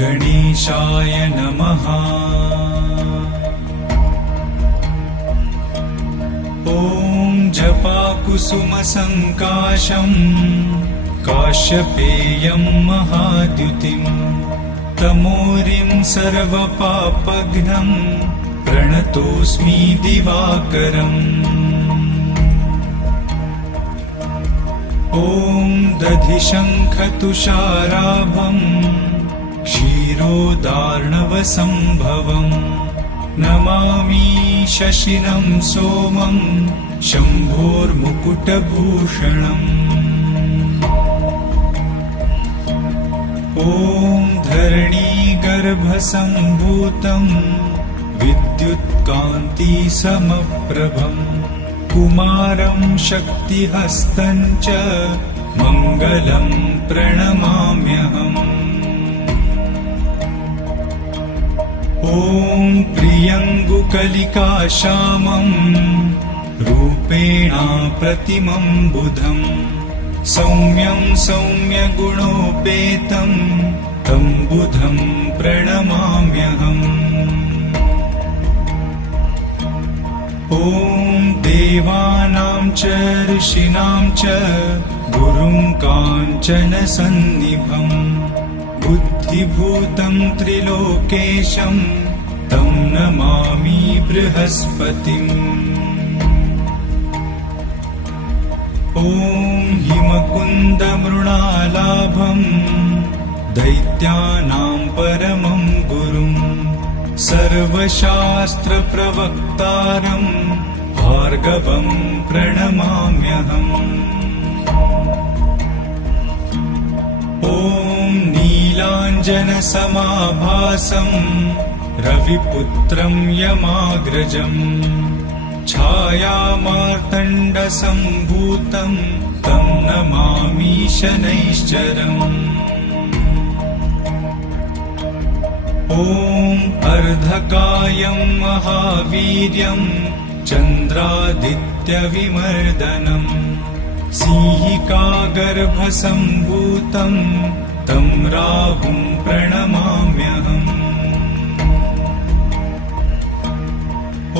गणेशाय नमः। ॐ जपाकुसुमसङ्काशम् काश्यपेयं महाद्युतिम् तमोरिं सर्वपापघ्नं प्रणतोऽस्मि दिवाकरम्। ॐ दधिशङ्खतुषाराभम् क्षीरोदार्णवसम्भवम् नमामि शशिनं सोमं शम्भोर्मुकुटभूषणम्। ॐ धरणीगर्भसम्भूतं विद्युत्कान्तिसमप्रभम् कुमारं शक्तिहस्तं च मङ्गलं प्रणमाम्यहम्। ॐ प्रियङ्गुकलिकाश्यामं रूपेणा प्रतिमं बुधं सौम्यं सौम्यगुणोपेतं तं बुधं प्रणमाम्यहम्। ॐ देवानां च ऋषीणां च गुरुं काञ्चनसन्निभं बुद्धिभूतं त्रिलोकेशं तं नमामि बृहस्पतिम्। ॐ हिमकुन्दमृणालाभं दैत्यानां परमं गुरुं सर्वशास्त्रप्रवक्तारं भार्गवं प्रणमाम्यहम्। ॐ नीलाञ्जनसमाभासं रविपुत्रं यमाग्रजं छायामार्तण्डसम्भूतं तं नमामि शनैश्चरम्। ॐ अर्धकायं महावीर्यं चन्द्रादित्यविमर्दनं सिंहिकागर्भसम्भूतं तं राहुं प्रणमाम्यहम्।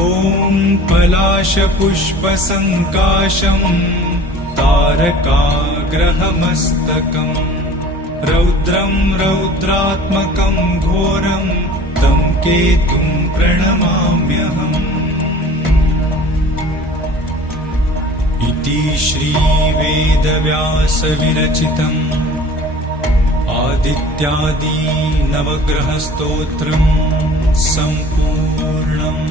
ॐ पलाशपुष्पसङ्काशं तारकाग्रहमस्तकं रौद्रं रौद्रात्मकं घोरं तं केतुं प्रणमाम्यहम्। इति श्रीवेदव्यासविरचितम् आदित्यादि नवग्रहस्तोत्रम् सम्पूर्णम्।